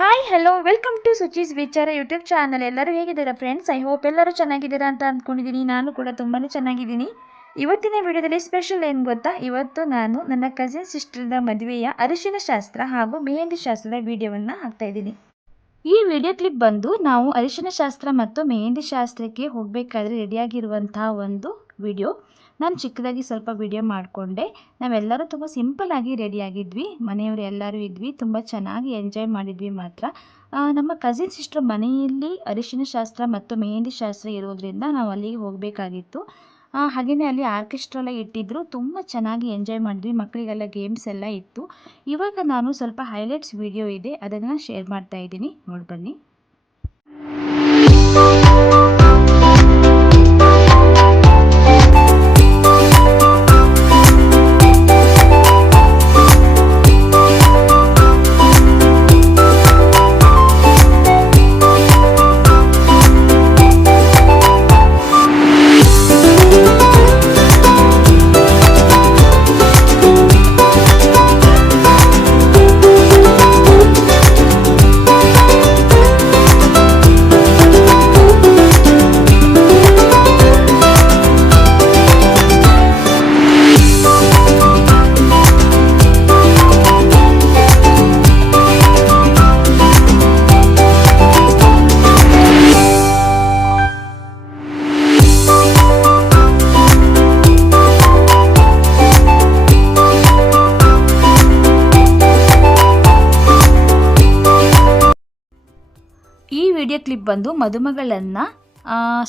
Hi hello welcome to ಸುಚೀಸ್ ವಿಚಾರ YouTube channel. ಎಲ್ಲರೂ ಹೇಗಿದ್ದೀರಾ ಫ್ರೆಂಡ್ಸ್? ಐ ಹೋಪ್ ಎಲ್ಲರೂ ಚೆನ್ನಾಗಿದ್ದೀರಾ ಅಂತ ಅಂದ್ಕೊಂಡಿದ್ದೀನಿ. ನಾನು ಕೂಡ ತುಂಬಾ ಚೆನ್ನಾಗಿದ್ದೀನಿ. ಇವತ್ತಿನ ವಿಡಿಯೋದಲ್ಲಿ ಸ್ಪೆಷಲ್ ಏನು ಗೊತ್ತಾ? ಇವತ್ತು ನಾನು ನನ್ನ ಕಸಿನ್ ಸಿಸ್ಟರ್ನ ಮದುವೆಯ ಅರಿಶಿನ ಶಾಸ್ತ್ರ ಹಾಗೂ ಮೆಹಂದಿ ಶಾಸ್ತ್ರದ ವಿಡಿಯೋವನ್ನು ಹಾಕ್ತಾ ಇದ್ದೀನಿ. ಈ ವಿಡಿಯೋ ಕ್ಲಿಪ್ ಬಂದು ನಾವು ಅರಿಶಿನ ಶಾಸ್ತ್ರ ಮತ್ತು ಮೆಹಂದಿ ಶಾಸ್ತ್ರಕ್ಕೆ ಹೋಗಬೇಕಾದ್ರೆ ರೆಡಿಯಾಗಿರುವಂತಹ ಒಂದು ವಿಡಿಯೋ. ನಾನು ಚಿಕ್ಕದಾಗಿ ಸ್ವಲ್ಪ ವಿಡಿಯೋ ಮಾಡಿಕೊಂಡೆ. ನಾವೆಲ್ಲರೂ ತುಂಬ ಸಿಂಪಲ್ಲಾಗಿ ರೆಡಿಯಾಗಿದ್ವಿ. ಮನೆಯವರು ಎಲ್ಲರೂ ಇದ್ವಿ. ತುಂಬ ಚೆನ್ನಾಗಿ ಎಂಜಾಯ್ ಮಾಡಿದ್ವಿ ಮಾತ್ರ. ನಮ್ಮ ಕಸಿನ್ ಸಿಸ್ಟರ್ ಮನೆಯಲ್ಲಿ ಅರಿಶಿನ ಶಾಸ್ತ್ರ ಮತ್ತು ಮೆಹಂದಿ ಶಾಸ್ತ್ರ ಇರೋದ್ರಿಂದ ನಾವು ಅಲ್ಲಿಗೆ ಹೋಗಬೇಕಾಗಿತ್ತು. ಹಾಗೆಯೇ ಅಲ್ಲಿ ಆರ್ಕೆಸ್ಟ್ರಾ ಎಲ್ಲ ಇಟ್ಟಿದ್ರು. ತುಂಬ ಚೆನ್ನಾಗಿ ಎಂಜಾಯ್ ಮಾಡಿದ್ವಿ. ಮಕ್ಕಳಿಗೆಲ್ಲ ಗೇಮ್ಸ್ ಎಲ್ಲ ಇತ್ತು. ಇವಾಗ ನಾನು ಸ್ವಲ್ಪ ಹೈಲೈಟ್ಸ್ ವಿಡಿಯೋ ಇದೆ, ಅದನ್ನು ಶೇರ್ ಮಾಡ್ತಾ ಇದ್ದೀನಿ, ನೋಡಿ ಬನ್ನಿ. ಈ ವಿಡಿಯೋ ಕ್ಲಿಪ್ ಬಂದು ಮದುಮಗಳನ್ನು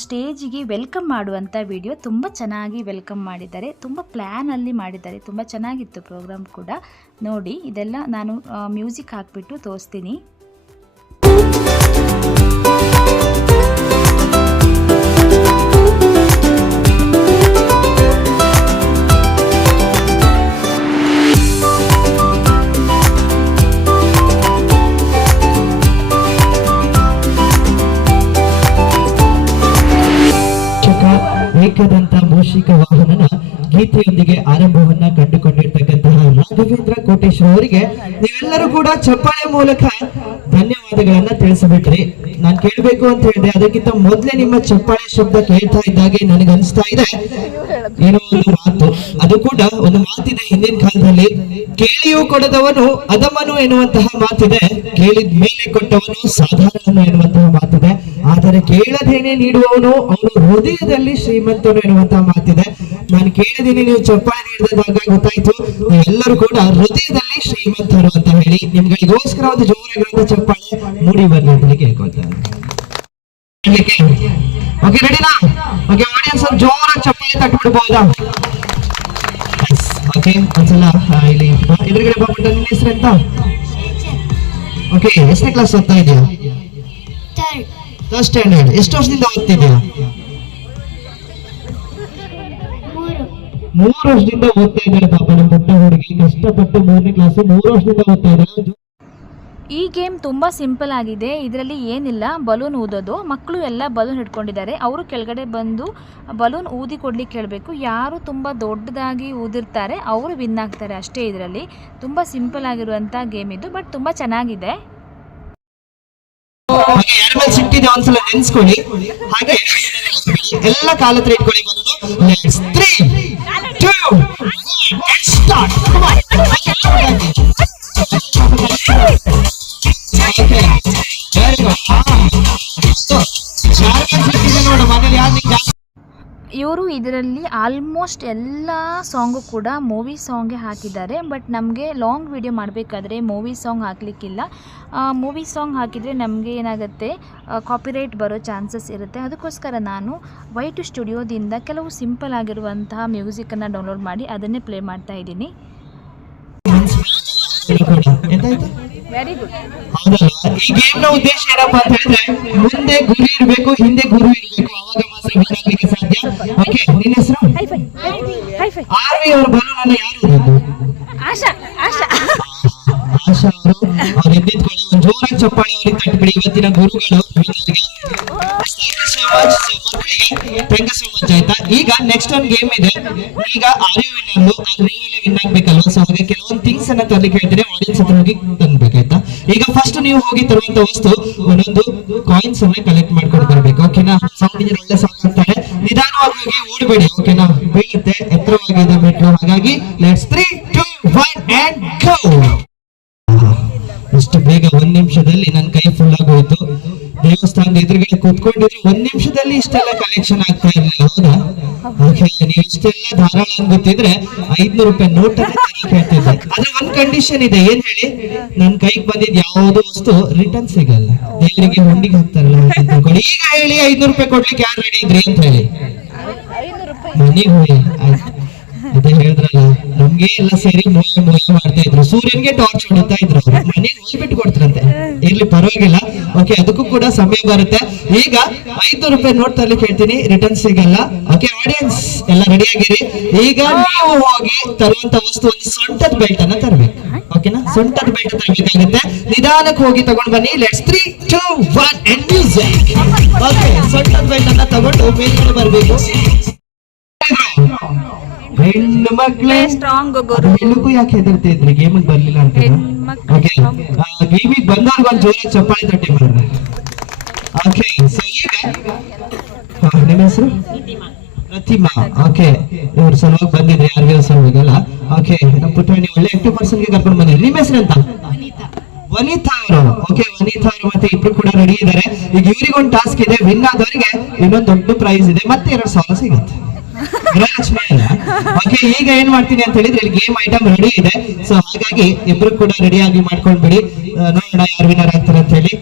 ಸ್ಟೇಜಿಗೆ ವೆಲ್ಕಮ್ ಮಾಡುವಂಥ ವಿಡಿಯೋ. ತುಂಬ ಚೆನ್ನಾಗಿ ವೆಲ್ಕಮ್ ಮಾಡಿದ್ದಾರೆ, ತುಂಬ ಪ್ಲ್ಯಾನಲ್ಲಿ ಮಾಡಿದ್ದಾರೆ, ತುಂಬ ಚೆನ್ನಾಗಿತ್ತು ಪ್ರೋಗ್ರಾಮ್ ಕೂಡ. ನೋಡಿ, ಇದೆಲ್ಲ ನಾನು ಮ್ಯೂಸಿಕ್ ಹಾಕಿಬಿಟ್ಟು ತೋರಿಸ್ತೀನಿ. ಏಕದಂತ ಮೂಷಿಕ ವಾಹನನ ಗೀತೆಯೊಂದಿಗೆ ಆರಂಭವನ್ನ ಕಂಡುಕೊಂಡಿರ್ತಕ್ಕಂತಹ ರಾಘವೇಂದ್ರ ಕೋಟೇಶ್ವರ ಅವರಿಗೆ ನೀವೆಲ್ಲರೂ ಕೂಡ ಚಪ್ಪಾಳೆ ಮೂಲಕ ಧನ್ಯವಾದಗಳನ್ನ ತಿಳಿಸಬಿಟ್ರಿ. ನಾನು ಕೇಳಬೇಕು ಅಂತ ಹೇಳಿದೆ, ಅದಕ್ಕಿಂತ ಮೊದಲೇ ನಿಮ್ಮ ಚಪ್ಪಾಳೆ ಶಬ್ದ ಕೇಳ್ತಾ ಇದ್ದಾಗೆ ನನಗನ್ಸ್ತಾ ಇದೆ ಏನೋ ಒಂದು ಮಾತು. ಅದು ಕೂಡ ಒಂದು ಮಾತಿದೆ ಹಿಂದಿನ ಕಾಲದಲ್ಲಿ, ಕೇಳಿಯೂ ಕೊಡದವನು ಅದಮನು ಎನ್ನುವಂತಹ ಮಾತಿದೆ, ಕೇಳಿದ ಮೇಲೆ ಕೊಟ್ಟವನು ಸಾಧಾರಣ ಎನ್ನುವಂತಹ ಮಾತಿದೆ, ಆದರೆ ಕೇಳದೇನೆ ನೀಡುವವನು ಅವನು ಹೃದಯದಲ್ಲಿ ಶ್ರೀಮಂತನು ಎನ್ನುವಂತಹ ಮಾತಿದೆ. ನಾನು ಕೇಳಿದ್ದೀನಿ, ನೀವು ಚಪ್ಪಾಳೆ ನೀಡಿದಾಗ ಗೊತ್ತಾಯ್ತು ನೀವೆಲ್ಲರೂ ಕೂಡ ಹೃದಯದಲ್ಲಿ ಶ್ರೀಮಂತರು ಅಂತ ಹೇಳಿ. ನಿಮ್ಗಳಿಗೋಸ್ಕರ ಒಂದು ಜೋರಾಗಿರುವಂತಹ ಚಪ್ಪಾಳೆ ಮೂಡಿ ಬರ್ಲಿ ಅಂತ ಕೇಳ್ಕೊಳ್ತಾರೆ. ಓಕೆ, ರೆಡಿನಾ? ಓಕೆ, ಆಡಿಯನ್ಸ್ ಜೋರಾಗಿ ಚಪ್ಪಾಳೆ ತಟ್ಬಿಡ್ಬಹುದಾ? ಓಕೆ, ಒಂದ್ಸಲ ಇಲ್ಲಿ ಎದುರುಗಡೆ ಬಂದ್ಬಿಟ್ಟು ನಿನ್ನ ಹೆಸರು ಎಂತ? ಓಕೆ, ಎಷ್ಟನೇ ಕ್ಲಾಸ್ ಓದ್ತಾ ಇದೆಯಾ? Third standard. ಎಷ್ಟು ವರ್ಷದಿಂದ ಓದ್ತಿದ್ಯಾ? 3 ವರ್ಷದಿಂದ ಓದ್ತಾ ಇದ್ದಾರೆ. ಪಾಪ ನಮ್ಮ ಪುಟ್ಟ ಹುಡುಗಿ ಕಷ್ಟಪಟ್ಟು 3ನೇ ಕ್ಲಾಸ್ 3 ವರ್ಷದಿಂದ ಓದ್ತಾ ಇದ್ದಾರೆ. ಈ ಗೇಮ್ ತುಂಬ ಸಿಂಪಲ್ ಆಗಿದೆ. ಇದರಲ್ಲಿ ಏನಿಲ್ಲ, ಬಲೂನ್ ಊದೋದು. ಮಕ್ಕಳು ಎಲ್ಲ ಬಲೂನ್ ಹಿಡ್ಕೊಂಡಿದ್ದಾರೆ. ಅವರು ಕೆಳಗಡೆ ಬಂದು ಬಲೂನ್ ಊದಿ ಕೊಡ್ಲಿಕ್ಕೆ ಹೇಳಬೇಕು. ಯಾರು ತುಂಬ ದೊಡ್ಡದಾಗಿ ಊದಿರ್ತಾರೆ ಅವರು ವಿನ್ ಆಗ್ತಾರೆ ಅಷ್ಟೇ. ಇದರಲ್ಲಿ ತುಂಬ ಸಿಂಪಲ್ ಆಗಿರುವಂಥ ಗೇಮ್ ಇದು, ಬಟ್ ತುಂಬ ಚೆನ್ನಾಗಿದೆ. ಯಾರ ಮೇಲೆ ಸಿಟ್ಟಿದೆ ಒಂದ್ಸಲ ನೆನ್ಸ್ಕೊಳ್ಳಿ. ಹಾಗೆ ಎಲ್ಲ ಕಾಲ ಹತ್ರ ಇಟ್ಕೊಳ್ಳಿ. Let's 3 2 1 start. ಇವರು ಇದರಲ್ಲಿ ಆಲ್ಮೋಸ್ಟ್ ಎಲ್ಲ ಸಾಂಗು ಕೂಡ ಮೂವಿ ಸಾಂಗೇ ಹಾಕಿದ್ದಾರೆ. ಬಟ್ ನಮಗೆ ಲಾಂಗ್ ವಿಡಿಯೋ ಮಾಡಬೇಕಾದ್ರೆ ಮೂವಿ ಸಾಂಗ್ ಹಾಕಲಿಕ್ಕಿಲ್ಲ. ಮೂವಿ ಸಾಂಗ್ ಹಾಕಿದರೆ ನಮಗೆ ಏನಾಗುತ್ತೆ, ಕಾಪಿರೈಟ್ ಬರೋ ಚಾನ್ಸಸ್ ಇರುತ್ತೆ. ಅದಕ್ಕೋಸ್ಕರ ನಾನು ವೈಟ್ ಸ್ಟುಡಿಯೋದಿಂದ ಕೆಲವು ಸಿಂಪಲ್ ಆಗಿರುವಂತಹ ಮ್ಯೂಸಿಕನ್ನು ಡೌನ್ಲೋಡ್ ಮಾಡಿ ಅದನ್ನೇ ಪ್ಲೇ ಮಾಡ್ತಾ ಇದ್ದೀನಿ. Very good. ಈ ಗೇಮ್ ನ ಉದ್ದೇಶ ಏನಪ್ಪಾ ಅಂತ ಹೇಳಿದ್ರೆ, ಮುಂದೆ ಗುರಿ ಇರಬೇಕು, ಹಿಂದೆ ಗುರು ಇರಬೇಕು, ಅವಾಗ ಮಾತ್ರ ವಿನ್ ಆಗ್ಲಿಕ್ಕೆ ಸಾಧ್ಯ. ಓಕೆ, ನಿನ್ನ ಹೆಸರು? ಆರ್ವಿ ಅವರ ಬಲೂನ್ ಅನ್ನ ಯಾರು ಊದಿದ್ದು? ಆಶಾ. ಆಶಾ ಅವರು. ಅವ್ರು ಎದ್ದಿದ್ಕೊಳ್ಳಿ, ಒಂದು ಜೋರಾಗಿ ಚಪ್ಪಾಳೆ ಅವ್ರಿಗೆ ತಟ್ಬಿಡಿ. ಇವತ್ತಿನ ಗುರುಗಳು ಥ್ಯಾಂಕ್ ಯು ಸೋ ಮಚ್. ಆಯ್ತಾ, ಈಗ ನೆಕ್ಸ್ಟ್ ಒಂದು ಗೇಮ್ ಇದೆ. ಈಗ ಆರ್ಯು ವಿನ್, ಆದ್ರೆ ನೀವೆಲ್ಲ ವಿನ್ ಆಗ್ಬೇಕಲ್ವಾ? ಸೊ ಹಾಗೆ ಕೆಲವೊಂದು ಥಿಂಗ್ಸ್ ಅನ್ನ ತರಲಿಕ್ಕೆ ಹೇಳ್ತೀನಿ, ಆಡಿಯನ್ಸ್ ಹತ್ರ ಹೋಗಿ ತಂದ್ಬೇಕಾಯ್ತಾ? ಈಗ ಫಸ್ಟ್ ನೀವು ಹೋಗಿ ತರುವಂತ ವಸ್ತು ಒಂದೊಂದು ಕಾಯಿನ್ಸ್ ಅನ್ನ ಕಲೆಕ್ಟ್ ಮಾಡ್ಕೊಂಡು ಬರ್ಬೇಕು. ಓಕೆನಾ? ಸೌಂಡ್ ಇಂಜಿನ್ ಒಳ್ಳೆ ಸೌಂಡ್ ಅಂತಾರೆ, ನಿಧಾನವಾಗಿ ಹೋಗಿ ಓಡಬೇಡಿ. ಓಕೆನಾ? ಬೀಳುತ್ತೆ, ಎತ್ತರವಾಗಿದೆ ಮೆಟ್ಲು, ಹಾಗಾಗಿ ಲೆಟ್ಸ್ 3 2 1 and go. ಎಷ್ಟು ಬೇಗ 1 ನಿಮಿಷದಲ್ಲಿ ನನ್ನ ಕೈ ಫುಲ್ ಆಗೋಯ್ತು. ದೇವಸ್ಥಾನದ ಎದುರುಗಡೆ ಕೂತ್ಕೊಂಡಿದ್ರೆ 1 ನಿಮಿಷದಲ್ಲಿ ಇಷ್ಟೆಲ್ಲ ಕಲೆಕ್ಷನ್ ಆಗ್ತಾ ಇರ್ಲಿಲ್ಲ, ಹೌದಾ? ಓಕೆ, ನೀವು ಇಷ್ಟೆಲ್ಲ ಧಾರಾಳ ಅಂತ ಗೊತ್ತಿದ್ರೆ 500 ರೂಪಾಯಿ ನೋಟ್ ಹೇಳ್ತಿದ್ದೆ. ಆದ್ರೆ ಒಂದ್ ಕಂಡೀಷನ್ ಇದೆ, ಏನ್ ಹೇಳಿ? ನನ್ ಕೈಗೆ ಬಂದಿದ್ ಯಾವ್ದು ವಸ್ತು ರಿಟರ್ನ್ ಸಿಗಲ್ಲ. ದೇವರಿಗೆ ಹುಂಡಿಗೆ ಹಾಕ್ತಾರಲ್ಲ ಅಂತ ತಿಳ್ಕೊಳ್ಳಿ. ಈಗ ಹೇಳಿ 500 ರೂಪಾಯಿ ಕೊಡ್ಲಿಕ್ಕೆ ಯಾರು ರೆಡಿ ಇದ್ರಿ ಅಂತ ಹೇಳಿ ಮನೆಗೆ ಹೋಗಿ. ಅದೇ ಹೇಳಿದ್ರಲ್ಲ, ನಮ್ಗೆ ಎಲ್ಲ ಸೇರಿ ಮೋಯ ಮಾಡ್ತಾ ಇದ್ರು, ಸೂರ್ಯನ್ಗೆ ಟಾರ್ಚ್ ಹೊಡಿತಾ ಇದ್ರು. ಅವ್ರು ಮನೆಗೆ ಹೋಗ್ಬಿಟ್ಟು ಕೊಡ್ತಾರಂತೆ. ಇರ್ಲಿ, ಪರವಾಗಿಲ್ಲ. ಓಕೆ, ಅದಕ್ಕೂ ಕೂಡ ಸಮಯ ಬರುತ್ತೆ. ಈಗ 500 ರೂಪಾಯಿ ನೋಟ್ ತರ್ಲಿಕ್ಕೆ ಹೇಳ್ತೀನಿ, ರಿಟರ್ನ್ ಸಿಗಲ್ಲ. ಓಕೆ ಆಡಿಯನ್ಸ್ ಎಲ್ಲ ರೆಡಿ ಆಗಿರಿ. ಈಗ ನೀವು ಹೋಗಿ ತರುವಂತ ವಸ್ತು ಒಂದು ಸೊಂಟದ ಬೆಲ್ಟ್ ಅನ್ನ ತರಬೇಕು. ಓಕೆನಾ? ಸೊಂಟದ ಬೆಲ್ಟ್ ತರಬೇಕಾಗುತ್ತೆ. ನಿಧಾನಕ್ಕೆ ಹೋಗಿ ತಗೊಂಡ್ ಬನ್ನಿ. Let's 3 2 1 and music. ಓಕೆ, ಸೊಂಟದ ಬೆಲ್ಟ್ ಅನ್ನ ತಗೊಂಡು ಮೇಲ್ಗಡೆ ಬರ್ಬೇಕು. ಹೆಣ್ಣು ಮಕ್ಳೇ ಸ್ಟ್ರಾಂಗ್ ಹೆಣ್ಣುಗೂ ಯಾಕೆ ಹೆದರ್ತಾ ಇದ್ರಿ? ಗೇಮಿಗೆ ಬರ್ಲಿಲ್ಲ ಅಂತ. ಓಕೆ, ಗೇಮಿಗೆ ಬಂದವ್ರಿಗೆ ಒಂದು ಜೋರಾಗಿ ಚಪ್ಪಾಳೆ ತಟ್ಟಿ ಮಾಡ್ರೆ. ಓಕೆ, ಸೊ ಈಗ ನಿಮ್ಮ ಹೆಸರು ಪ್ರತಿಮಾ. ಓಕೆ, ಇವ್ರು ಸಲುವಾಗಿ ಬಂದಿದ್ರಿ ಯಾರಿಗೆ ಸಲುವಾಗಲ್ಲ. ಓಕೆ, ನಮ್ಮ ಪುಟ್ಟಣಿ ಒಳ್ಳೆ ಆಕ್ಟಿವ್ ಪರ್ಸನ್ಗೆ ಕರ್ಕೊಂಡು ಬಂದಿದ್ರಿ. ನಿಮ್ಮ ಹೆಸರು ಅಂತ? ವನಿತಾ ಅವರು. ಓಕೆ, ವನಿತಾ ಅವರು ಮತ್ತೆ ಇಬ್ರು ಕೂಡ ರೆಡಿ ಇದ್ದಾರೆ. ಈಗ ಇವ್ರಿಗೊಂದು ಟಾಸ್ಕ್ ಇದೆ, ವಿನ್ ಆದವರಿಗೆ ಇನ್ನೊಂದು ದೊಡ್ಡ ಪ್ರೈಸ್ ಇದೆ, ಮತ್ತೆ 2,000 ಸಿಗುತ್ತೆ. ಗೃಹಲಕ್ಷ್ಮಿ ಅಲ್ಲ. ಓಕೆ, ಈಗ ಏನ್ ಮಾಡ್ತೀನಿ ಅಂತ ಹೇಳಿದ್ರೆ ಇಲ್ಲಿ ಗೇಮ್ ಐಟಮ್ ರೆಡಿ ಇದೆ. ಸೊ ಹಾಗಾಗಿ ಇಬ್ರು ಕೂಡ ರೆಡಿ ಆಗಿ ಮಾಡ್ಕೊಂಡ್ಬಿಡಿ. ನೋಡೋಣ ಯಾರು ವಿನ್ನರ್ ಆಗ್ತಾರೆ ಅಂತ ಹೇಳಿ.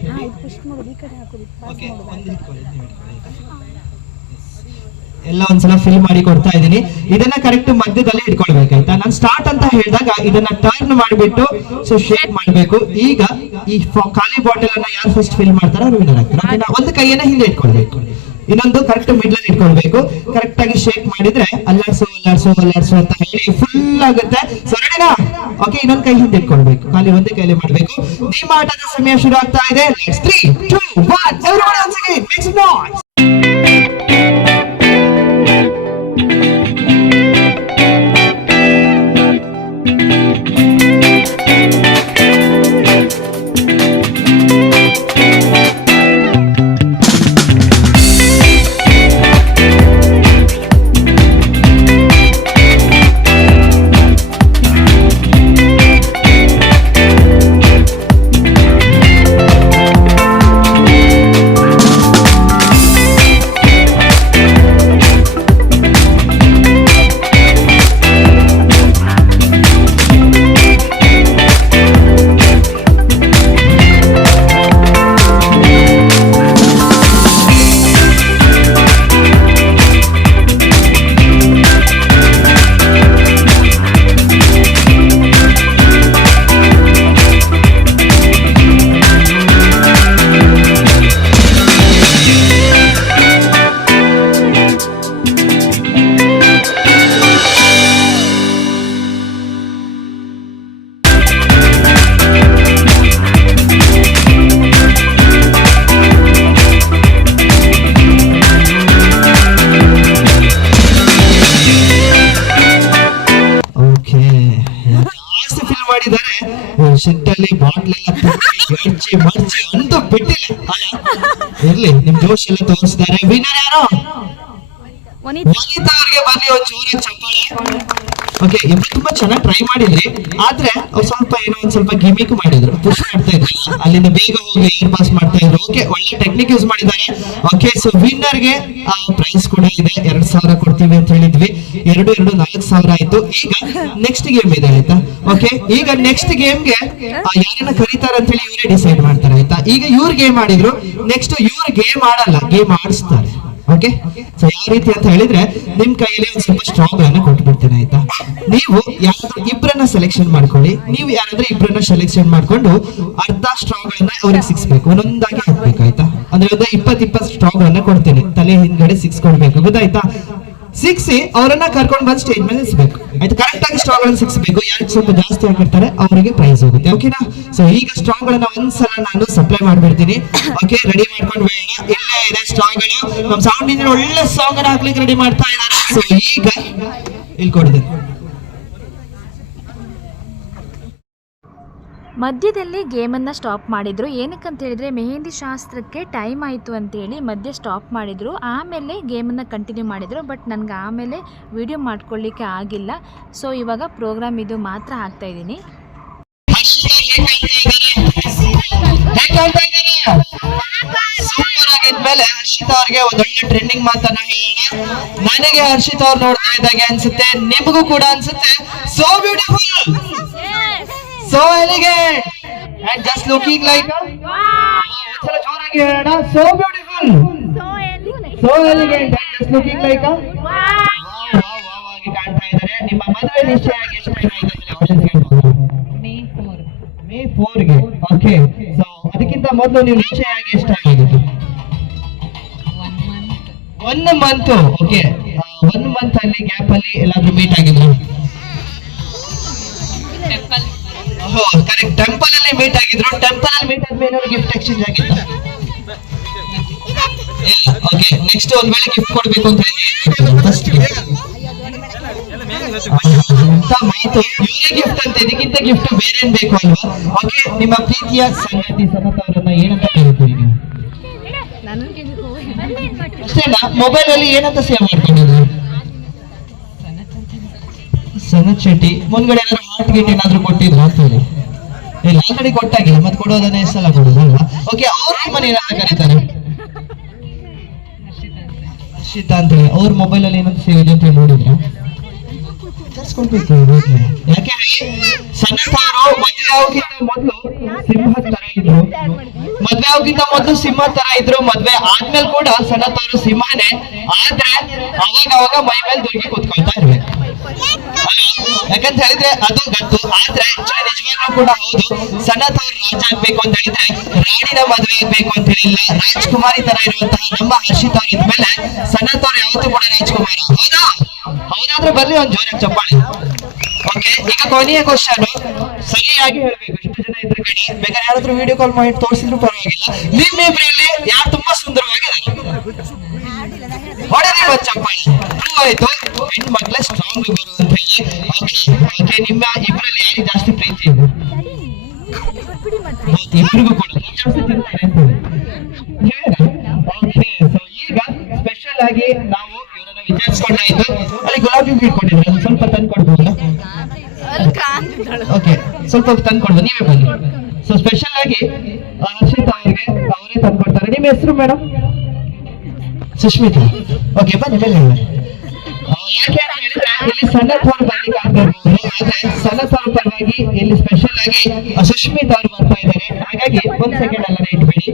ಓಕೆ, ಎಲ್ಲ ಒಂದ್ಸಲ ಫಿಲ್ ಮಾಡಿ ಕೊಡ್ತಾ ಇದೀನಿ. ಇದನ್ನ ಕರೆಕ್ಟ್ ಮಧ್ಯದಲ್ಲಿ ಇಟ್ಕೊಳ್ಬೇಕಾಯ್ತಾ? ನಾನು ಸ್ಟಾರ್ಟ್ ಅಂತ ಹೇಳಿದಾಗ ಇದನ್ನ ಟರ್ನ್ ಮಾಡಿಬಿಟ್ಟು ಸೊ ಶೇಕ್ ಮಾಡ್ಬೇಕು. ಈಗ ಈ ಖಾಲಿ ಬಾಟಲ್ ಅನ್ನ ಯಾರು ಫಸ್ಟ್ ಫಿಲ್ ಮಾಡ್ತಾರೋ ಅವ್ರು ವಿನ್ನರ್ ಆಗ್ತಾರೆ. ಒಂದು ಕೈಯನ್ನ ಹಿಂದೆ ಇಟ್ಕೊಳ್ಬೇಕು, ಇನ್ನೊಂದು ಕರೆಕ್ಟ್ ಮಿಡ್ಲ್ ಇಟ್ಕೊಳ್ಬೇಕು. ಕರೆಕ್ಟ್ ಆಗಿ ಶೇಕ್ ಮಾಡಿದ್ರೆ ಅಲ್ಲಾಡ್ಸು ಅಲ್ಲಾಡ್ಸು ಅಲ್ಲಾಡ್ಸು ಅಂತ ಹೇಳಿ ಫುಲ್ ಆಗುತ್ತೆ. ಸೊ ರೆಡಿನಾ? ಓಕೆ, ಇನ್ನೊಂದು ಕೈ ಹಿಂದೆ ಇಟ್ಕೊಳ್ಬೇಕು, ಖಾಲಿ ಒಂದೇ ಕೈಲಿ ಮಾಡ್ಬೇಕು. ನಿಮ್ಮ ಆಟದ ಸಮಯ ಶುರು ಆಗ್ತಾ ಇದೆ. Let's 3 2 1 everyone once again make some noise. ಶೆಟ್ಟಲ್ಲಿ ಬಾಟ್ಲ್ ಎಲ್ಲ ಗಡ್ಚಿ ಮರ್ಚಿ ಅಂತೂ ಬಿಟ್ಟಿಲ್ಲ. ಇರ್ಲಿ, ನಿಮ್ ಜೋಶ್ ಎಲ್ಲ ತೋರಿಸಿದ್ದಾರೆ. ವಿನ್ನರ್ ಯಾರು? ವನಿತಾ ಅವ್ರಿಗೆ ಬರ್ಲಿ ಒಂದು ಜೋರಾಗಿ ಚಪ್ಪಾಳೆ. ಓಕೆ, ಇಬ್ರು ತುಂಬಾ ಚೆನ್ನಾಗಿ ಟ್ರೈ ಮಾಡಿದ್ರಿ, ಆದ್ರೆ ಅವ್ರು ಸ್ವಲ್ಪ ಏನೋ ಒಂದ್ ಸ್ವಲ್ಪ ಗಿಮಿಕ್ ಮಾಡಿದ್ರು, ಪುಷ್ ಮಾಡ್ತಾ ಇದ್ರು, ಅಲ್ಲಿಂದ ಬೇಗ ಹೋಗಿ ಏರ್ ಪಾಸ್ ಮಾಡ್ತಾ ಇದ್ರು. ಓಕೆ, ಒಳ್ಳೆ ಟೆಕ್ನಿಕ್ ಯೂಸ್ ಮಾಡಿದ್ದಾರೆ. ಓಕೆ, ಸೊ ವಿನ್ನರ್ ಗೆ ಪ್ರೈಸ್ ಕೂಡ ಇದೆ, 2,000 ಕೊಡ್ತೀವಿ ಅಂತ ಹೇಳಿದ್ವಿ. 4,000 ಆಯ್ತು. ಈಗ ನೆಕ್ಸ್ಟ್ ಗೇಮ್ ಇದೆ ಆಯ್ತಾ? ಓಕೆ, ಈಗ ನೆಕ್ಸ್ಟ್ ಗೇಮ್ಗೆ ಯಾರನ್ನ ಕರೀತಾರೆ ಅಂತ ಹೇಳಿ ಇವರೇ ಡಿಸೈಡ್ ಮಾಡ್ತಾರೆ ಆಯ್ತಾ? ಈಗ ಇವ್ರು ಗೇಮ್ ಆಡಿದ್ರು, ನೆಕ್ಸ್ಟ್ ಇವ್ರು ಗೇಮ್ ಆಡಲ್ಲ, ಗೇಮ್ ಆಡಿಸ್ತಾರೆ. ಓಕೆ, ಸೊ ಯಾವ ರೀತಿ ಅಂತ ಹೇಳಿದ್ರೆ ನಿಮ್ ಕೈಯಲ್ಲಿ ಒಂದ್ ಸ್ವಲ್ಪ ಸ್ಟ್ರಾಂಗ್ ಅನ್ನ ಕೊಟ್ಬಿಡ್ತೇನೆ ಆಯ್ತಾ? ನೀವು ಯಾರಾದ್ರೂ ಇಬ್ಬರನ್ನ ಸೆಲೆಕ್ಷನ್ ಮಾಡ್ಕೊಳ್ಳಿ. ನೀವು ಯಾರಾದ್ರೂ ಇಬ್ಬರನ್ನ ಸೆಲೆಕ್ಷನ್ ಮಾಡ್ಕೊಂಡು ಅರ್ಧ ಸ್ಟ್ರಾಂಗ್ ಗಳನ್ನ ಅವ್ರಿಗೆ ಸಿಕ್ಸ್ಬೇಕು, ಒಂದೊಂದಾಗಿ ಹಾಕ್ಬೇಕು ಆಯ್ತಾ? ಅಂದ್ರೆ ಒಂದು 20 ಸ್ಟ್ರಾಂಗ್ ಗಳನ್ನ ಕೊಡ್ತೀನಿ, ತಲೆ ಹಿಂದ್ಗಡೆ 6 ಕೊಡ್ಬೇಕು, ಗೊತ್ತಾಯ್ತಾ? 6 ಅವರನ್ನ ಕರ್ಕೊಂಡು ಬಂದು ಸ್ಟೇಜ್ ಮೇಲೆ ನಿಲ್ಲಿಸಬೇಕು ಆಯ್ತು. ಕರೆಕ್ಟ್ ಆಗಿ ಸ್ಟ್ರಾಂಗ್ ಗಳನ್ನ ಸಿಕ್ಸ್ಬೇಕು. ಯಾರಿಗೆ ಸ್ವಲ್ಪ ಜಾಸ್ತಿ ಆಗಿರ್ತಾರೆ ಅವರಿಗೆ ಪ್ರೈಸ್ ಹೋಗುತ್ತೆ. ಓಕೆನಾ? ಸೊ ಈಗ ಸ್ಟ್ರಾಂಗ್ ಗಳನ್ನ ಒಂದ್ಸಲ ನಾನು ಸಪ್ಲೈ ಮಾಡ್ಬಿಡ್ತೀನಿ. ಓಕೆ, ರೆಡಿ ಮಾಡ್ಕೊಂಡು ಬೇಡ, ಇಲ್ಲೇ ಇದೆ ಸ್ಟ್ರಾಂಗ್ ಗಳು. ನಮ್ಮ ಸೌಂಡ್ ಇಂಜಿನ್ ಒಳ್ಳೆ ಸಾಂಗ್ ಅನ್ನ ಹಾಕ್ಲಿಕ್ಕೆ ರೆಡಿ ಮಾಡ್ತಾ ಇದ್ದಾರೆ. ಸೊ ಈಗ ಇಲ್ಲಿ ಕೊಡ್ತೀನಿ. ಮಧ್ಯದಲ್ಲಿ ಗೇಮನ್ನು ಸ್ಟಾಪ್ ಮಾಡಿದರು. ಏನಕ್ಕಂತ ಹೇಳಿದರೆ ಮೆಹಂದಿ ಶಾಸ್ತ್ರಕ್ಕೆ ಟೈಮ್ ಆಯಿತು ಅಂತೇಳಿ ಮಧ್ಯೆ ಸ್ಟಾಪ್ ಮಾಡಿದರು. ಆಮೇಲೆ ಗೇಮನ್ನು ಕಂಟಿನ್ಯೂ ಮಾಡಿದರು. ಬಟ್ ನನಗೆ ಆಮೇಲೆ ವಿಡಿಯೋ ಮಾಡ್ಕೊಳ್ಳಿಕ್ಕೆ ಆಗಿಲ್ಲ. ಸೊ ಇವಾಗ ಪ್ರೋಗ್ರಾಮ್ ಇದು ಮಾತ್ರ ಹಾಕ್ತಾಯಿದ್ದೀನಿ. ಸೂಪರ್ ಆಗಿದ್ಮೇಲೆ ಹರ್ಷಿತಾ ಅವ್ರಿಗೆ ಒಂದೊಳ್ಳೆ ಟ್ರೆಂಡಿಂಗ್ ಮಾತನ್ನ ಹೇಳೋಣ. ನನಗೆ ಹರ್ಷಿತಾ ಅವ್ರು ನೋಡ್ತಾ ಇದ್ದಾಗೆ ಅನ್ಸುತ್ತೆ, ನಿಮಗೂ ಕೂಡ ಅನ್ಸುತ್ತೆ. So beautiful, so elegant and just looking like ಒಂದ್ಸಲ ಜೋರಾಗಿ ಹೇಳೋಣ. So beautiful, so elegant and just looking like ಆಗಿ ಕಾಣ್ತಾ ಇದ್ದಾರೆ. ನಿಮ್ಮ ಮದುವೆ ನಿಶ್ಚಯ ಆಗಿ ಎಷ್ಟು ಟೈಮ್ ಆಯ್ತು? ಮೇ 4ಗೆ. ಓಕೆ, ಸೊ ಅದಕ್ಕಿಂತ ಮೊದಲು ನೀವು ನಿಶ್ಚಯ ಆಗಿ ಎಷ್ಟು ಟೈಮ್ ಆಗಿದೆ? 1 ಮಂತ್. ಓಕೆ, 1 ಮಂತ್ ಅಲ್ಲಿ ಗ್ಯಾಪ್ ಅಲ್ಲಿ ಎಲ್ಲಾದ್ರೂ ಮೀಟ್ ಆಗಿದ್ರು? ಕರೆಕ್ಟ್, ಟೆಂಪಲ್ ಅಲ್ಲಿ ಮೀಟ್ ಆಗಿದ್ರು. ಟೆಂಪಲ್ ಅಲ್ಲಿ ಮೀಟ್ ಆದ್ಮೇಲೆ ಗಿಫ್ಟ್ ಎಕ್ಸ್ಚೇಂಜ್ ಆಗಿತ್ತು? ಇಲ್ಲ. ಓಕೆ, ನೆಕ್ಸ್ಟ್ ಒಂದ್ ವೇಳೆ ಗಿಫ್ಟ್ ಕೊಡ್ಬೇಕು ಅಂತ ಫಸ್ಟ್ ಅಂತ ಮಾತು, ಇವರೇ ಗಿಫ್ಟ್ ಅಂತ, ಇದಕ್ಕಿಂತ ಗಿಫ್ಟ್ ಬೇರೆ ಏನ್ ಬೇಕು ಅಲ್ವಾ? ಓಕೆ, ನಿಮ್ಮ ಪ್ರೀತಿಯ ಸಂಗಾತಿ ಸನತ್ ಅವರನ್ನ ಏನಂತ ಕರೀತೀರಿ ನೀವು? ಅಷ್ಟೇನಾ? ಮೊಬೈಲ್ ಅಲ್ಲಿ ಏನಂತ ಸೇವ್ ಮಾಡ್ಕೊಂಡಿದ್ರಿ? ಸನತ್ ಶೆಟ್ಟಿ. ಮುಂದ್ಗಡೆ ಏನಾದ್ರು ಹಾರ್ಟ್ ಗೇಟ್ ಏನಾದ್ರು ಕೊಟ್ಟಿದ್ರು ಅಂತ ಹೇಳಿ? ಇಲ್ಲ, ಆಲ್ರೆಡಿ ಕೊಟ್ಟಾಗಿಲ್ಲ, ಮತ್ತೆ ಕೊಡೋದನ್ನ ಎಷ್ಟೆಲ್ಲ ಕೊಡೋದಲ್ವಾ? ಓಕೆ, ಅವ್ರ ನಿಮ್ಮನ್ನ ಏನಂತ ಕರೀತಾರೆ? ಹರ್ಷಿತಾ ಅಂತ ಹೇಳಿ. ಅವ್ರ ಮೊಬೈಲ್ ಅಲ್ಲಿ ಏನಂತ ಸೇವ್ ಇದೆ ಅಂತ ಹೇಳಿ ನೋಡಿದ್ರ? ಯಾಕೆ ಸನತ್ ಅವರು ಮದುವೆ ಆಗೋಕ್ಕಿಂತ ಮೊದಲು ಸಿಂಹ ತರ ಇದ್ರು. ಮದ್ವೆ ಆಗೋಕ್ಕಿಂತ ಮೊದಲು ಸಿಂಹ ತರ ಇದ್ರು. ಮದ್ವೆ ಆದ್ಮೇಲೆ ಕೂಡ ಸನತ್ ಅವರು ಸಿಂಹನೇ. ಆದ್ರೆ ಅವಾಗ ಮೈ ಮೇಲೆ ದುರ್ಗಿ ಕೂತ್ಕೊಳ್ತಾ ಇರ್ಬೇಕು ಅಲ್ವಾ? ಯಾಕಂತ ಹೇಳಿದ್ರೆ ಅದು ಗತ್ತು. ಆದ್ರೆ ನಿಜವಾಗ್ಲೂ ಕೂಡ ಹೌದು, ಸನತ್ ಅವ್ರು ರಾಜ ಆಗ್ಬೇಕು ಅಂತ ಹೇಳಿದ್ರೆ ರಾಣಿನ ಮದ್ವೆ ಆಗ್ಬೇಕು ಅಂತ ಹೇಳಿಲ್ಲ. ರಾಜ್ಕುಮಾರಿ ತರ ಇರುವಂತಹ ನಮ್ಮ ಹರ್ಷಿತ್ ಅವ್ರ ಇದ್ಮೇಲೆ ಸನತ್ ಅವ್ರು ಯಾವತ್ತೂ ಕೂಡ ರಾಜ್ಕುಮಾರ. ಹೌದಾ? ಹೌದಾದ್ರೆ ಬರ್ರಿ ಒಂದ್ ಜೋರಾಗಿ ಚಪ್ಪಾಳೆ. ಓಕೆ, ಈಗ ಕೊನೆಯ ಕ್ವಶನ್ ಸರಿಯಾಗಿ ಹೇಳ್ಬೇಕು. ಎಷ್ಟು ಜನ ಇದ್ರ ಕಡೆ ಬೇಕಾದ್ರೆ ಯಾರಾದ್ರೂ ವಿಡಿಯೋ ಕಾಲ್ ಮಾಡಿ ತೋರಿಸಿದ್ರು ಪರವಾಗಿಲ್ಲ. ನಿಮ್ಮಿಬ್ರಲ್ಲಿ ಯಾರು ತುಂಬಾ ಸುಂದರವಾಗಿದ್ದಾರೆ? ಹೊಡೆದಿ ಒಂದ್ ಚಪ್ಪಾಳೆ. ಪ್ರೂವ್ ಆಯ್ತು ಹೆಣ್ಮಕ್ಳ ಸ್ಟ್ರಾಂಗ್ ಗುರು ಅಂತ ಹೇಳಿ. ಓಕೆ, ನಿಮ್ಮ ಇಬ್ಬರಲ್ಲಿ ಯಾರಿಗೆ ಜಾಸ್ತಿ ಪ್ರೀತಿ ಇದೆ? ಇಬ್ಬರಿಗೂ ಕೂಡ ಜಾಸ್ತಿ ತಿಂತಾರೆ ಅಂತ ಹೇಳಿ. ಓಕೆ, ಸೊ ಈಗ ಸ್ಪೆಷಲ್ ಆಗಿ ನಾವು ಇವರನ್ನ ವಿಚಾರಿಸ್ಕೊಂಡಾಯ್ತು. ಅಲ್ಲಿ ಗುಲಾಬಿ ಹೂ ಇಟ್ಕೊಂಡಿದ್ರೆ ಅದು ಸ್ವಲ್ಪ ತಂದು ಕೊಡ್ಬೋದಾ? ಓಕೆ, ಸ್ವಲ್ಪ ತಂದು ಕೊಡ್ಬೋದು, ನೀವೇ ಬನ್ನಿ. ಸೊ ಸ್ಪೆಷಲ್ ಆಗಿ ಹರ್ಷಿತಾ ಅವ್ರಿಗೆ ಅವರೇ ತಂದು ಕೊಡ್ತಾರೆ. ನಿಮ್ಮ ಹೆಸರು ಮೇಡಮ್? ಸುಷ್ಮಿತಾ. ಓಕೆ, ಬನ್ನಿ ಮೇಲೆ. ಯಾಕೆ ಅಂತ ಹೇಳಿದ್ರೆ ಇಲ್ಲಿ ಸನತ್ ಅವ್ರು ಬರ್ಲಿಕ್ಕೆ ಆಗ್ತಿರ್ಬೋದು, ಆದ್ರೆ ಸನತ್ ಅವ್ರ ಪರವಾಗಿ ಇಲ್ಲಿ ಸ್ಪೆಷಲ್ ಆಗಿ ಸುಷ್ಮಿತಾ ಅವ್ರು ಬರ್ತಾ ಇದ್ದಾರೆ. ಹಾಗಾಗಿ ಒಂದ್ ಸೆಕೆಂಡ್ ಅಲ್ಲ ಇಟ್ಬಿಡಿ.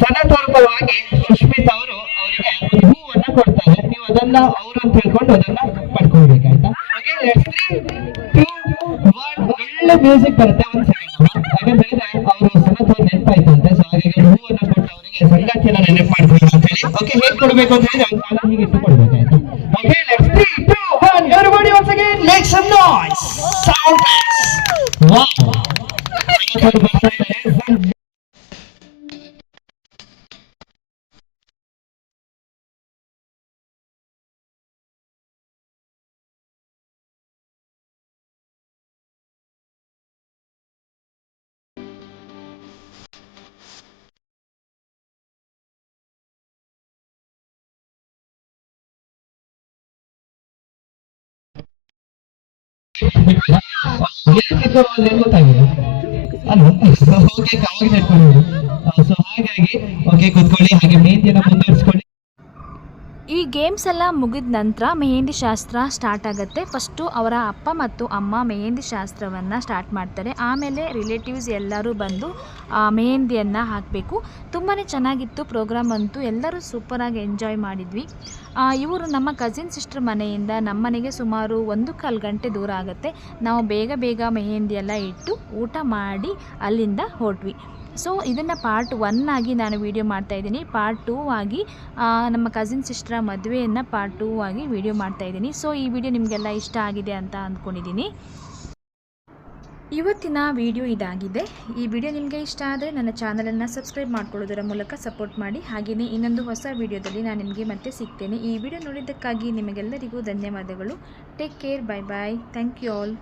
ಸನತ್ ಅವ್ರ ಪರವಾಗಿ ಸುಷ್ಮಿತಾ ಅವರು ಅವರಿಗೆ ಒಂದು ಹೂವನ್ನ ಕೊಡ್ತಾರೆ. ನೀವು ಅದನ್ನ ಅವ್ರು ಅಂತ ಹೇಳ್ಕೊಂಡು ಅದನ್ನ ಪಡ್ಕೊಳ್ಬೇಕಾಯ್ತಾ? ಒಳ್ಳೆ ಮ್ಯೂಸಿಕ್ ಬರುತ್ತೆ. ಒಂದ್ ಸೆಕೆಂಡ್. ಯಾಕಂತ ಹೇಳಿದ್ರೆ ಅವರು ಸನತ್ ಅವ್ರು ನೆನಪಾಯ್ತಂತೆ. ಸೊ ಹಾಗಾಗಿ ಹೂವನ್ನ ಕೊಟ್ಟು ಅವರಿಗೆ ಸಂಗಾತಿಯನ್ನ ನೆನಪು ಮಾಡ್ಕೊಳ್ಳೋಣ ಅಂತ ಹೇಳಿ. ಓಕೆ, ಹೇಗ್ ಕೊಡ್ಬೇಕು ಅಂತ ಹೇಳಿದ್ರೆ ಒಂದು ಕಾಲ ಹೀಗೆ ಇಟ್ಟು ಕೊಡ್ಬೇಕಾಯ್ತು. Okay, let's 3, 2, 1 everybody once again make some noise. Sound bass. Wow. Sanath ಅವ್ರು ಬರ್ತಾ ಇದ್ದಾರೆ. ಗೊತ್ತಾಗಿದೆ ಅಲ್ವಾ? ಓಕೆ, ಅವಾಗ ನೆಟ್ಕೊಳ್ಳಿ. ಸೊ ಹಾಗಾಗಿ ಓಕೆ, ಕೂತ್ಕೊಳ್ಳಿ. ಹಾಗೆ ಮೆಹಂದಿಯನ್ನು ಮುಂದುವರಿಸ್ಕೊಳ್ಳಿ. ಈ ಗೇಮ್ಸ್ ಎಲ್ಲ ಮುಗಿದ ನಂತರ ಮೆಹಂದಿ ಶಾಸ್ತ್ರ ಸ್ಟಾರ್ಟ್ ಆಗುತ್ತೆ. ಫಸ್ಟು ಅವರ ಅಪ್ಪ ಮತ್ತು ಅಮ್ಮ ಮೆಹಂದಿ ಶಾಸ್ತ್ರವನ್ನು ಸ್ಟಾರ್ಟ್ ಮಾಡ್ತಾರೆ. ಆಮೇಲೆ ರಿಲೇಟಿವ್ಸ್ ಎಲ್ಲರೂ ಬಂದು ಮೆಹಂದಿಯನ್ನು ಹಾಕಬೇಕು. ತುಂಬಾ ಚೆನ್ನಾಗಿತ್ತು ಪ್ರೋಗ್ರಾಮ್ ಅಂತೂ. ಎಲ್ಲರೂ ಸೂಪರಾಗಿ ಎಂಜಾಯ್ ಮಾಡಿದ್ವಿ. ಇವರು ನಮ್ಮ ಕಸಿನ್ ಸಿಸ್ಟರ್ ಮನೆಯಿಂದ ನಮ್ಮ ಮನೆಗೆ ಸುಮಾರು 1-1/4 ಗಂಟೆ ದೂರ ಆಗುತ್ತೆ. ನಾವು ಬೇಗ ಮೆಹಂದಿ ಎಲ್ಲ ಇಟ್ಟು ಊಟ ಮಾಡಿ ಅಲ್ಲಿಂದ ಹೊರಟ್ವಿ. ಸೊ ಇದನ್ನು ಪಾರ್ಟ್ 1 ಆಗಿ ನಾನು ವಿಡಿಯೋ ಮಾಡ್ತಾಯಿದ್ದೀನಿ. ಪಾರ್ಟ್ 2 ಆಗಿ ನಮ್ಮ ಕಸಿನ್ ಸಿಸ್ಟರ ಮದುವೆಯನ್ನು ಪಾರ್ಟ್ 2 ಆಗಿ ವಿಡಿಯೋ ಮಾಡ್ತಾಯಿದ್ದೀನಿ. ಸೊ ಈ ವಿಡಿಯೋ ನಿಮಗೆಲ್ಲ ಇಷ್ಟ ಆಗಿದೆ ಅಂತ ಅಂದ್ಕೊಂಡಿದ್ದೀನಿ. ಇವತ್ತಿನ ವಿಡಿಯೋ ಇದಾಗಿದೆ. ಈ ವಿಡಿಯೋ ನಿಮಗೆ ಇಷ್ಟ ಆದರೆ ನನ್ನ ಚಾನಲನ್ನು ಸಬ್ಸ್ಕ್ರೈಬ್ ಮಾಡ್ಕೊಳ್ಳೋದರ ಮೂಲಕ ಸಪೋರ್ಟ್ ಮಾಡಿ. ಹಾಗೆಯೇ ಇನ್ನೊಂದು ಹೊಸ ವಿಡಿಯೋದಲ್ಲಿ ನಾನು ನಿಮಗೆ ಮತ್ತೆ ಸಿಗ್ತೇನೆ. ಈ ವಿಡಿಯೋ ನೋಡಿದ್ದಕ್ಕಾಗಿ ನಿಮಗೆಲ್ಲರಿಗೂ ಧನ್ಯವಾದಗಳು. Take care. Bye bye. Thank you all.